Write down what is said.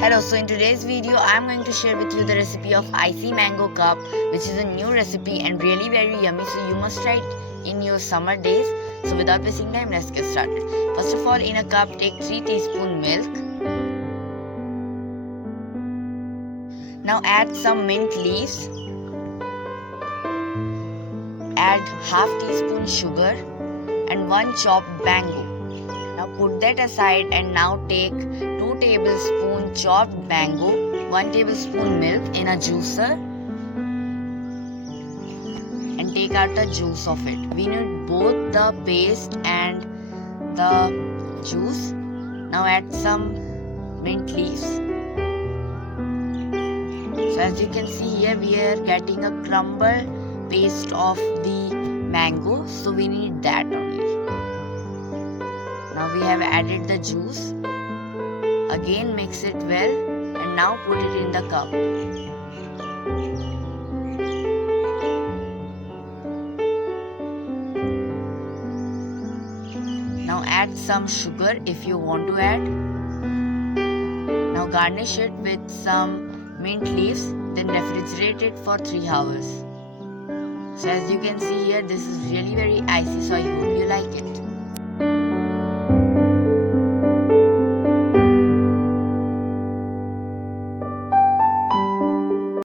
Hello, so in today's video I am going to share with you the recipe of icy mango cup, which is a new recipe and really very yummy, so you must try it in your summer days. So without wasting time, let's get started. First of all, in a cup take 3 teaspoon milk. Now add some mint leaves. Add half teaspoon sugar and 1 chopped mango. Now put that aside and now take 2 tablespoons chopped mango, 1 tablespoon milk in a juicer and take out the juice of it. We need both the paste and the juice. Now add some mint leaves. So as you can see here, we are getting a crumble paste of the mango, so we need that only. Now we have added the juice. Again mix it well and now put it in the cup. Now add some sugar if you want to add. Now garnish it with some mint leaves, then refrigerate it for 3 hours. So as you can see here, this is really very icy, so I hope you like it.